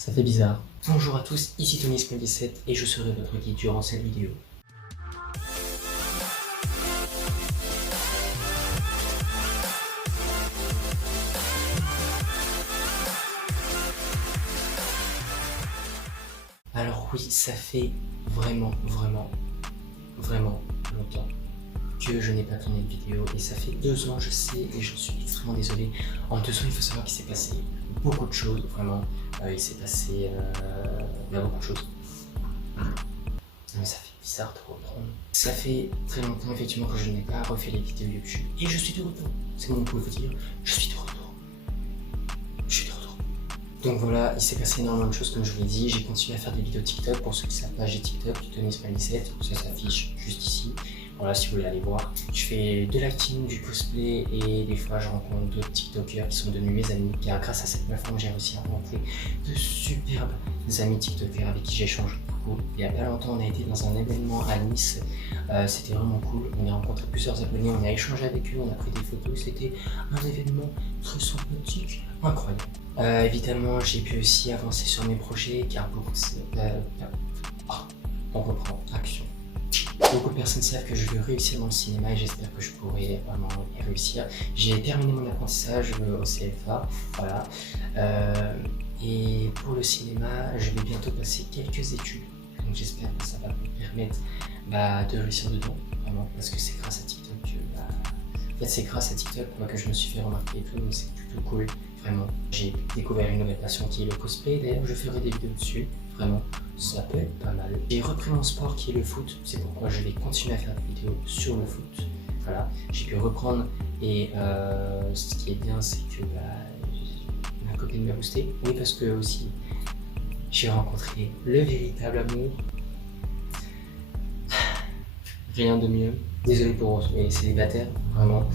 Ça fait bizarre. Bonjour à tous, ici Tony17 et je serai votre guide durant cette vidéo. Alors oui, ça fait vraiment longtemps que je n'ai pas tourné de vidéo et ça fait 2 ans, je sais, et je suis extrêmement désolé. En 2 ans, il faut savoir qu'il s'est passé beaucoup de choses, vraiment. Il s'est passé beaucoup de choses. Mais ça fait bizarre de reprendre. Ça fait très longtemps effectivement que je n'ai pas refait les vidéos YouTube et je suis de retour. C'est bon, vous pouvez vous dire, je suis de retour. Je suis de retour. Donc voilà, il s'est passé énormément de choses comme je vous l'ai dit. J'ai continué à faire des vidéos TikTok. Pour ceux qui savent pas, j'ai TikTok, Tony17, ça s'affiche juste ici. Voilà, si vous voulez aller voir. Je fais de l'acting, du cosplay et des fois je rencontre d'autres TikTokers qui sont devenus mes amis. Car grâce à cette plateforme, j'ai réussi à rencontrer de superbes amis TikTokers avec qui j'échange beaucoup. Il y a pas longtemps, on a été dans un événement à Nice. C'était vraiment cool. On a rencontré plusieurs abonnés, on a échangé avec eux, on a pris des photos. C'était un événement très sympathique, incroyable. Évidemment, j'ai pu aussi avancer sur mes projets car beaucoup de... on reprend, action. Beaucoup de personnes savent que je veux réussir dans le cinéma et j'espère que je pourrai vraiment y réussir. J'ai terminé mon apprentissage au CFA, voilà. Et pour le cinéma, je vais bientôt passer quelques études. Donc j'espère que ça va me permettre de réussir dedans, vraiment, parce que c'est grâce à TikTok que... En fait, c'est grâce à TikTok moi, que je me suis fait remarquer et tout, donc c'est plutôt cool, vraiment. J'ai découvert une nouvelle passion qui est le cosplay, d'ailleurs je ferai des vidéos dessus, vraiment, ça peut être pas mal. J'ai repris mon sport qui est le foot, c'est pourquoi je vais continuer à faire des vidéos sur le foot. Voilà, j'ai pu reprendre et ce qui est bien c'est que ma copine m'a boosté. Oui, parce que aussi j'ai rencontré le véritable amour. Rien de mieux. Désolé pour les célibataires, vraiment.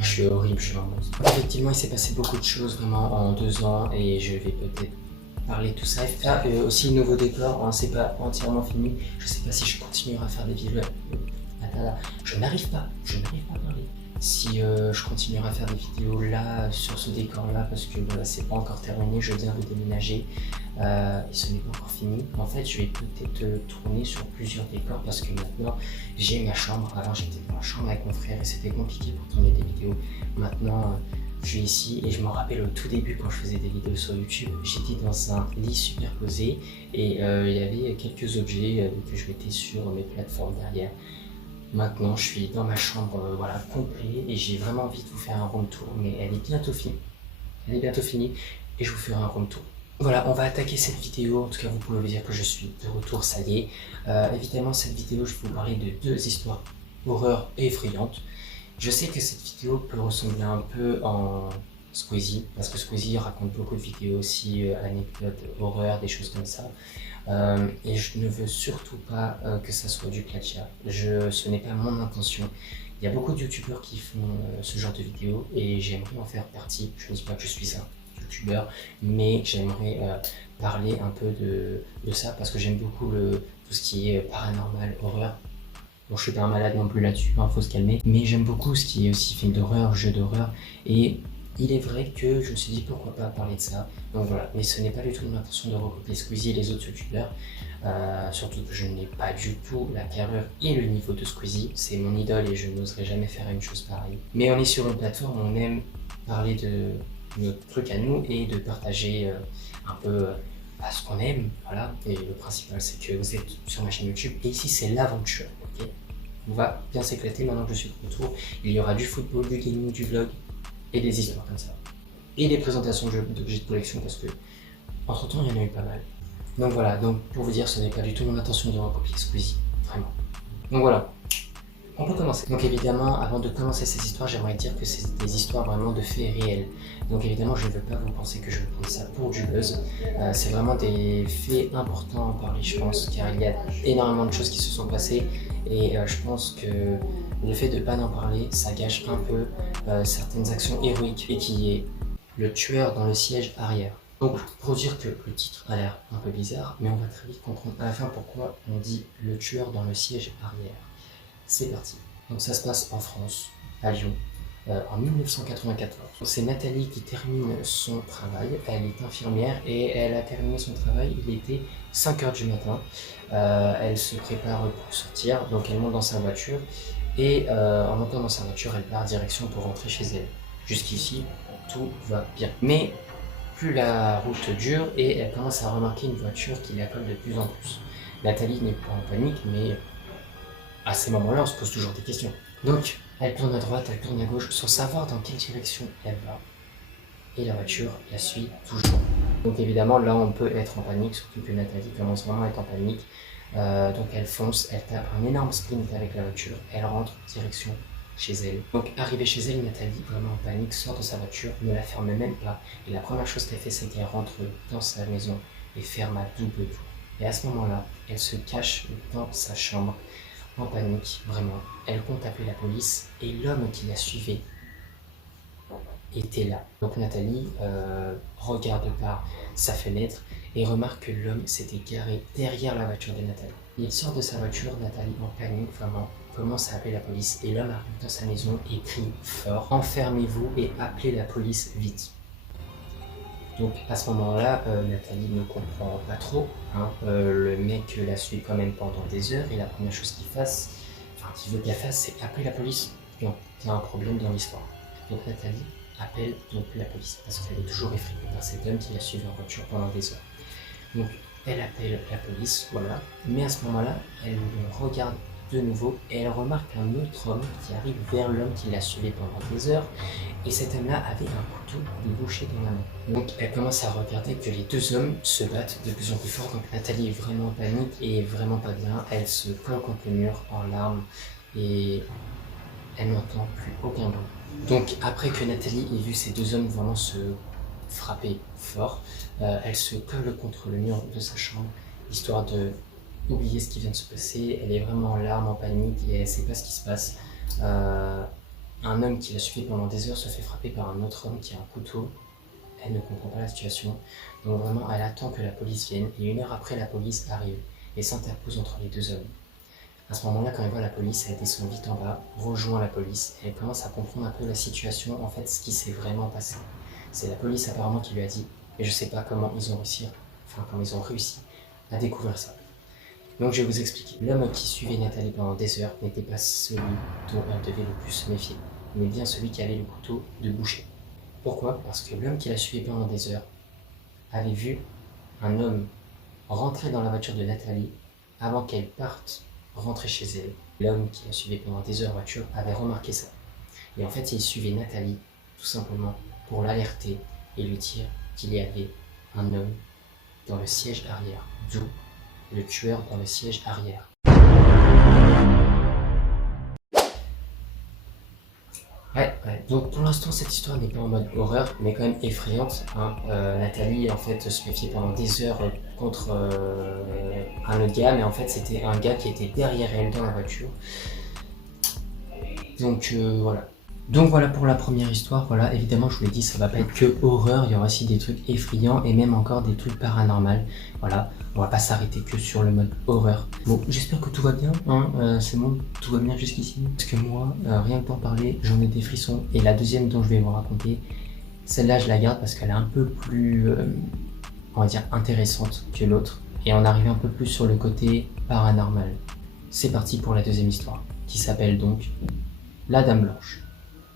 Je suis horrible, je suis un monstre. Effectivement, il s'est passé beaucoup de choses vraiment en 2 ans et je vais peut-être parler de tout ça. Aussi, nouveau décor, hein, c'est pas entièrement fini. Je sais pas si je continuerai à faire des vidéos. Je n'arrive pas à parler. Si je continuerai à faire des vidéos là, sur ce décor là, parce que voilà, c'est pas encore terminé, je viens de déménager et ce n'est pas encore fini. En fait, je vais peut-être tourner sur plusieurs décors parce que maintenant j'ai ma chambre. Alors j'étais dans la chambre avec mon frère et c'était compliqué pour tourner des vidéos. Maintenant, je suis ici et je me rappelle au tout début quand je faisais des vidéos sur YouTube, j'étais dans un lit superposé et il y avait quelques objets que je mettais sur mes plateformes derrière. Maintenant, je suis dans ma chambre voilà, complet et j'ai vraiment envie de vous faire un room tour, mais elle est bientôt finie. Elle est bientôt finie et je vous ferai un room tour. Voilà, on va attaquer cette vidéo. En tout cas, vous pouvez vous dire que je suis de retour, ça y est. Évidemment, cette vidéo, je vais vous parler de 2 histoires horreur et effrayantes. Je sais que cette vidéo peut ressembler un peu en Squeezie, parce que Squeezie raconte beaucoup de vidéos aussi, anecdotes, horreur, des choses comme ça. Et je ne veux surtout pas que ça soit du plagiat. Ce n'est pas mon intention. Il y a beaucoup de youtubeurs qui font ce genre de vidéos et j'aimerais en faire partie. Je ne dis pas que je suis un youtubeur, mais j'aimerais parler un peu de ça parce que j'aime beaucoup tout ce qui est paranormal, horreur. Bon, je suis pas un malade non plus là-dessus, hein, faut se calmer. Mais j'aime beaucoup ce qui est aussi film d'horreur, jeu d'horreur. Et il est vrai que je me suis dit pourquoi pas parler de ça. Donc voilà, mais ce n'est pas du tout mon intention de recopier Squeezie et les autres youtubeurs. Surtout que je n'ai pas du tout la carrure et le niveau de Squeezie. C'est mon idole et je n'oserais jamais faire une chose pareille. Mais on est sur une plateforme où on aime parler de notre truc à nous et de partager un peu ce qu'on aime. Voilà. Et le principal c'est que vous êtes sur ma chaîne YouTube et ici c'est l'aventure. Okay, on va bien s'éclater maintenant que je suis de retour. Il y aura du football, du gaming, du vlog et des histoires comme ça. Et des présentations d'objets de collection parce que entre temps il y en a eu pas mal. Donc voilà, donc pour vous dire ce n'est pas du tout mon intention de recopier Squeezie, vraiment. Donc voilà, on peut commencer. Donc évidemment, avant de commencer ces histoires, j'aimerais dire que c'est des histoires vraiment de faits réels. Donc évidemment, je ne veux pas vous penser que je vais prendre ça pour du buzz. C'est vraiment des faits importants à parler, je pense, car il y a énormément de choses qui se sont passées et je pense que le fait de ne pas en parler, ça gâche un peu certaines actions héroïques et qui est le tueur dans le siège arrière. Donc pour dire que le titre a l'air un peu bizarre, mais on va très vite comprendre à la fin pourquoi on dit le tueur dans le siège arrière. C'est parti. Donc ça se passe en France, à Lyon. en 1994. C'est Nathalie qui termine son travail, elle est infirmière et elle a terminé son travail, il était 5 heures du matin. Elle se prépare pour sortir, donc elle monte dans sa voiture et en montant dans sa voiture, elle part direction pour rentrer chez elle. Jusqu'ici, tout va bien. Mais plus la route dure et elle commence à remarquer une voiture qui la colle de plus en plus. Nathalie n'est pas en panique, mais à ces moments-là, on se pose toujours des questions. Donc, elle tourne à droite, elle tourne à gauche, sans savoir dans quelle direction elle va. Et la voiture la suit toujours. Donc évidemment, là, on peut être en panique, surtout que Nathalie commence vraiment à être en panique. Donc elle fonce, elle tape un énorme sprint avec la voiture, elle rentre direction chez elle. Donc arrivée chez elle, Nathalie, vraiment en panique, sort de sa voiture, ne la ferme même pas. Et la première chose qu'elle fait, c'est qu'elle rentre dans sa maison et ferme à double tour. Et à ce moment-là, elle se cache dans sa chambre, en panique, vraiment. Elle compte appeler la police et l'homme qui la suivait était là. Donc Nathalie regarde par sa fenêtre et remarque que l'homme s'était garé derrière la voiture de Nathalie. Il sort de sa voiture, Nathalie en panique, vraiment, commence à appeler la police et l'homme arrive dans sa maison et crie fort « Enfermez-vous et appelez la police vite !» Donc à ce moment-là, Nathalie ne comprend pas trop. Le mec la suit quand même pendant des heures et la première chose qu'il veut qu'elle fasse, c'est appeler la police. Non, il y a un problème dans l'histoire. Donc Nathalie appelle donc la police parce qu'elle est toujours effrayée par cet homme qui la suivi en voiture pendant des heures. Donc elle appelle la police, voilà. Mais à ce moment-là, elle regarde de nouveau et elle remarque un autre homme qui arrive vers l'homme qui l'a suivi pendant des heures. Et cet homme-là avait un couteau de boucher dans la main. Donc elle commence à regarder que les deux hommes se battent de plus en plus fort. Donc Nathalie est vraiment en panique et vraiment pas bien. Elle se colle contre le mur en larmes et elle n'entend plus aucun bruit. Donc après que Nathalie ait vu ces deux hommes vraiment se frapper fort, elle se colle contre le mur de sa chambre, histoire de oublier ce qui vient de se passer. Elle est vraiment en larmes, en panique et elle ne sait pas ce qui se passe. Un homme qui l'a suivi pendant des heures se fait frapper par un autre homme qui a un couteau. Elle ne comprend pas la situation. Donc vraiment, elle attend que la police vienne et 1 heure après, la police arrive et s'interpose entre les deux hommes. À ce moment-là, quand elle voit la police, elle descend vite en bas, rejoint la police et elle commence à comprendre un peu la situation, en fait, ce qui s'est vraiment passé. C'est la police apparemment qui lui a dit, et je sais pas comment ils ont réussi à découvrir ça. Donc je vais vous expliquer. L'homme qui suivait Nathalie pendant des heures n'était pas celui dont elle devait le plus se méfier, mais bien celui qui avait le couteau de boucher. Pourquoi? Parce que l'homme qui la suivait pendant des heures avait vu un homme rentrer dans la voiture de Nathalie avant qu'elle parte rentrer chez elle. L'homme qui la suivait pendant des heures en voiture avait remarqué ça. Et en fait, il suivait Nathalie tout simplement pour l'alerter et lui dire qu'il y avait un homme dans le siège arrière, d'où le tueur dans le siège arrière. Ouais. Donc pour l'instant, cette histoire n'est pas en mode horreur, mais quand même effrayante. Nathalie, en fait, se méfiait pendant des heures contre un autre gars, mais en fait, c'était un gars qui était derrière elle dans la voiture. Donc voilà. Donc voilà pour la première histoire. Voilà, évidemment, je vous l'ai dit, ça va pas être que horreur, il y aura aussi des trucs effrayants et même encore des trucs paranormaux. Voilà, on va pas s'arrêter que sur le mode horreur. Bon, j'espère que tout va bien, c'est bon, tout va bien jusqu'ici. Parce que moi, rien que pour parler, j'en ai des frissons. Et la deuxième dont je vais vous raconter, celle-là, je la garde parce qu'elle est un peu plus, on va dire, intéressante que l'autre. Et on arrive un peu plus sur le côté paranormal. C'est parti pour la deuxième histoire, qui s'appelle donc La Dame Blanche.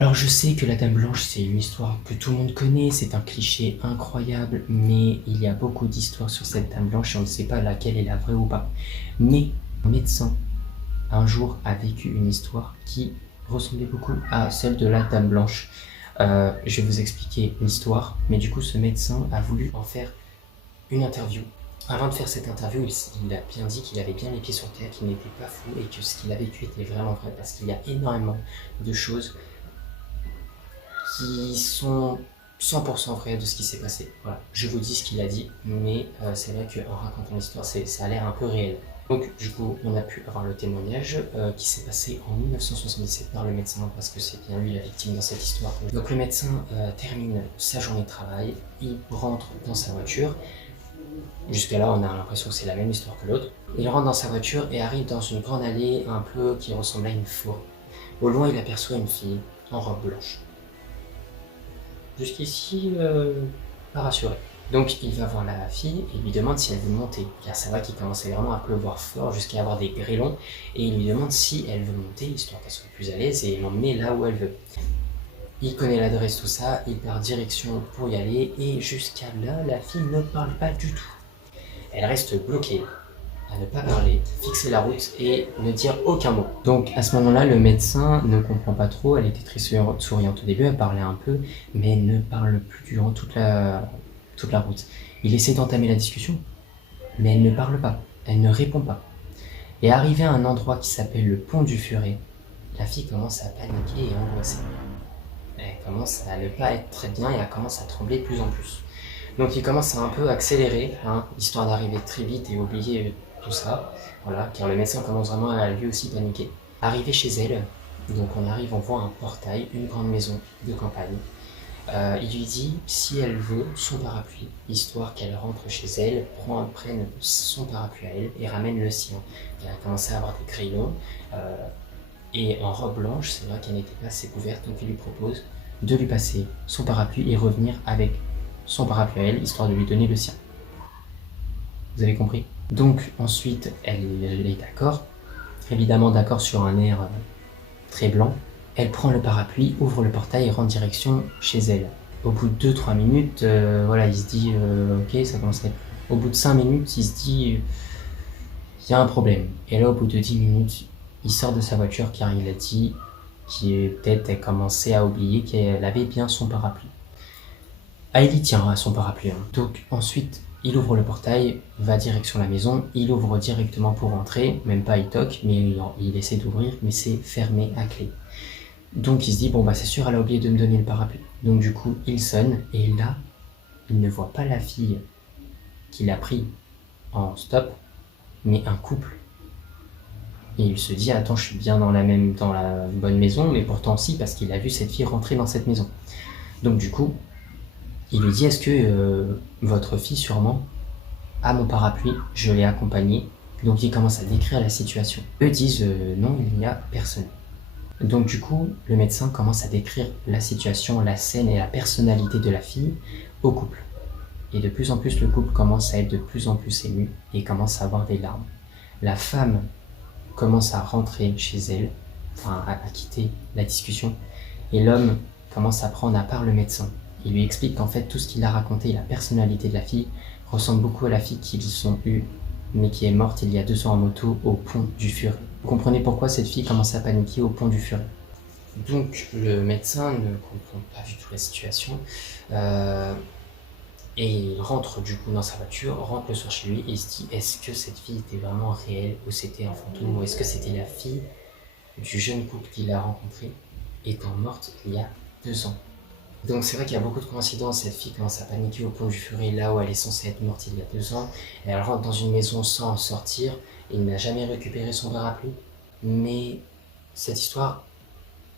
Alors je sais que la Dame Blanche, c'est une histoire que tout le monde connaît, c'est un cliché incroyable, mais il y a beaucoup d'histoires sur cette Dame Blanche et on ne sait pas laquelle est la vraie ou pas. Mais un médecin, un jour, a vécu une histoire qui ressemblait beaucoup à celle de la Dame Blanche. Je vais vous expliquer l'histoire, mais du coup ce médecin a voulu en faire une interview. Avant de faire cette interview, il a bien dit qu'il avait bien les pieds sur terre, qu'il n'était pas fou et que ce qu'il a vécu était vraiment vrai, parce qu'il y a énormément de choses qui sont 100% vraies de ce qui s'est passé. Voilà, je vous dis ce qu'il a dit, mais c'est vrai qu'en racontant l'histoire, ça a l'air un peu réel. Donc du coup, on a pu avoir le témoignage qui s'est passé en 1977 par le médecin, parce que c'est bien lui la victime dans cette histoire. Donc le médecin termine sa journée de travail, il rentre dans sa voiture. Jusqu'à là, on a l'impression que c'est la même histoire que l'autre. Il rentre dans sa voiture et arrive dans une grande allée un peu qui ressemble à une forêt. Au loin, il aperçoit une fille en robe blanche. Jusqu'ici, pas rassuré. Donc il va voir la fille et lui demande si elle veut monter, car c'est vrai qu'il commençait vraiment à pleuvoir fort jusqu'à avoir des grêlons, et il lui demande si elle veut monter, histoire qu'elle soit plus à l'aise, et l'emmener là où elle veut. Il connaît l'adresse, tout ça, il part direction pour y aller, et jusqu'à là, la fille ne parle pas du tout. Elle reste bloquée, à ne pas parler, fixer la route et ne dire aucun mot. Donc à ce moment-là, le médecin ne comprend pas trop, elle était très souriante au début, elle parlait un peu, mais elle ne parle plus durant toute la route. Il essaie d'entamer la discussion, mais elle ne parle pas, elle ne répond pas. Et arrivé à un endroit qui s'appelle le pont du Furet, la fille commence à paniquer et angoisser. Elle commence à ne pas être très bien et elle commence à trembler de plus en plus. Donc il commence à un peu accélérer, histoire d'arriver très vite et oublier tout ça, voilà, car le médecin commence vraiment à lui aussi paniquer. Arrivé chez elle, donc on voit un portail, une grande maison de campagne. Il lui dit si elle veut son parapluie, histoire qu'elle rentre chez elle, prenne son parapluie à elle et ramène le sien. Elle a commencé à avoir des crayons, et en robe blanche, c'est vrai qu'elle n'était pas assez couverte, donc il lui propose de lui passer son parapluie et revenir avec son parapluie à elle, histoire de lui donner le sien. Vous avez compris? Donc ensuite, elle est d'accord, évidemment d'accord sur un air très blanc. Elle prend le parapluie, ouvre le portail et rentre direction chez elle. Au bout de 2-3 minutes, voilà, il se dit ok, ça commence à être... Au bout de 5 minutes, il se dit il y a un problème. Et là, au bout de 10 minutes, il sort de sa voiture car il a dit qu'elle commençait à oublier qu'elle avait bien son parapluie. Ah, il y tient à son parapluie. Donc ensuite, il ouvre le portail, va direction la maison, il ouvre directement pour rentrer, même pas il toque, mais il essaie d'ouvrir, mais c'est fermé à clé. Donc il se dit, bon bah c'est sûr, elle a oublié de me donner le parapluie. Donc du coup, il sonne, et là, il ne voit pas la fille qu'il a pris en stop, mais un couple. Et il se dit, attends, je suis bien dans la bonne maison, mais pourtant si, parce qu'il a vu cette fille rentrer dans cette maison. Donc du coup, il lui dit, est-ce que votre fille sûrement a mon parapluie, je l'ai accompagnée. Donc il commence à décrire la situation. Eux disent, non, il n'y a personne. Donc du coup, le médecin commence à décrire la situation, la scène et la personnalité de la fille au couple. Et de plus en plus, le couple commence à être de plus en plus ému et commence à avoir des larmes. La femme commence à rentrer chez elle, à quitter la discussion, et l'homme commence à prendre à part le médecin. Il lui explique qu'en fait, tout ce qu'il a raconté, la personnalité de la fille, ressemble beaucoup à la fille qu'ils ont eue, mais qui est morte il y a 2 ans en moto au pont du Furet. Vous comprenez pourquoi cette fille commence à paniquer au pont du Furet. Donc le médecin ne comprend pas du tout la situation, et il rentre du coup dans sa voiture, rentre le soir chez lui et il se dit est-ce que cette fille était vraiment réelle ou c'était un fantôme, ou est-ce que c'était la fille du jeune couple qu'il a rencontré étant morte il y a 2 ans. Donc c'est vrai qu'il y a beaucoup de coïncidences, cette fille commence à paniquer au pont du Furet là où elle est censée être morte il y a 2 ans, et elle rentre dans une maison sans en sortir, et il n'a jamais récupéré son parapluie. Mais cette histoire,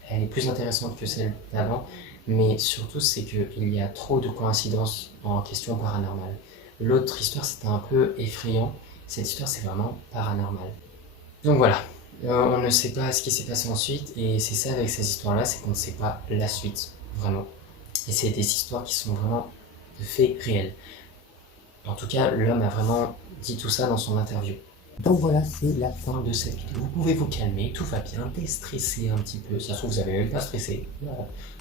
elle est plus intéressante que celle d'avant, mais surtout c'est qu'il y a trop de coïncidences en question paranormale. L'autre histoire c'était un peu effrayant, cette histoire c'est vraiment paranormal. Donc voilà, on ne sait pas ce qui s'est passé ensuite, et c'est ça avec ces histoires-là, c'est qu'on ne sait pas la suite, vraiment. Et c'est des histoires qui sont vraiment de faits réels. En tout cas, l'homme a vraiment dit tout ça dans son interview. Donc voilà, c'est la fin de cette vidéo. Vous pouvez vous calmer, tout va bien, déstresser un petit peu. Ça se trouve, vous n'avez même pas stressé.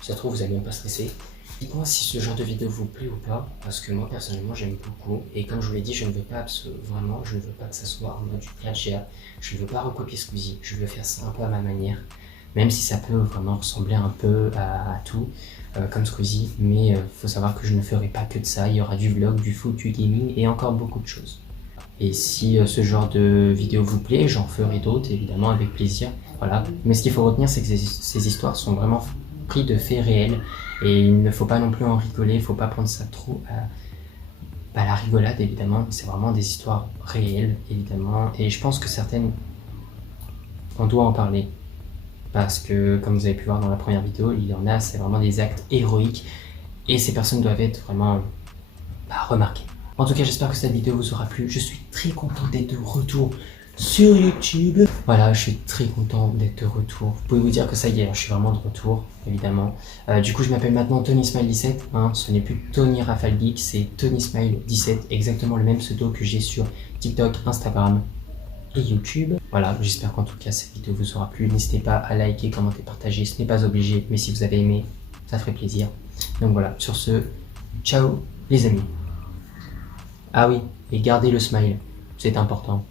Ça se trouve, vous n'avez même pas stressé. Dites-moi si ce genre de vidéo vous plaît ou pas, parce que moi, personnellement, j'aime beaucoup. Et comme je vous l'ai dit, je ne veux pas vraiment, je ne veux pas que ça soit en mode du plagiat. Je ne veux pas recopier Squeezie. Je veux faire ça un peu à ma manière. Même si ça peut vraiment ressembler un peu à tout, comme Squeezie. Mais faut savoir que je ne ferai pas que de ça. Il y aura du vlog, du foot, du gaming et encore beaucoup de choses. Et si ce genre de vidéo vous plaît, j'en ferai d'autres, évidemment, avec plaisir. Voilà. Mais ce qu'il faut retenir, c'est que ces histoires sont vraiment prises de faits réels. Et il ne faut pas non plus en rigoler, il ne faut pas prendre ça trop à la rigolade, évidemment. C'est vraiment des histoires réelles, évidemment. Et je pense que certaines, on doit en parler. Parce que, comme vous avez pu voir dans la première vidéo, il y en a, c'est vraiment des actes héroïques. Et ces personnes doivent être vraiment remarquées. En tout cas, j'espère que cette vidéo vous aura plu. Je suis très content d'être de retour sur YouTube. Voilà, je suis très content d'être de retour. Vous pouvez vous dire que ça y est, je suis vraiment de retour, évidemment. Du coup, je m'appelle maintenant Tony Smile 17. Hein, ce n'est plus Tony Rafale Geek, c'est Tony Smile 17, exactement le même pseudo que j'ai sur TikTok, Instagram et YouTube. Voilà, j'espère qu'en tout cas cette vidéo vous aura plu. N'hésitez pas à liker, commenter, partager. Ce n'est pas obligé, mais si vous avez aimé, ça ferait plaisir. Donc voilà, sur ce, ciao les amis. Ah oui, et gardez le smile, c'est important.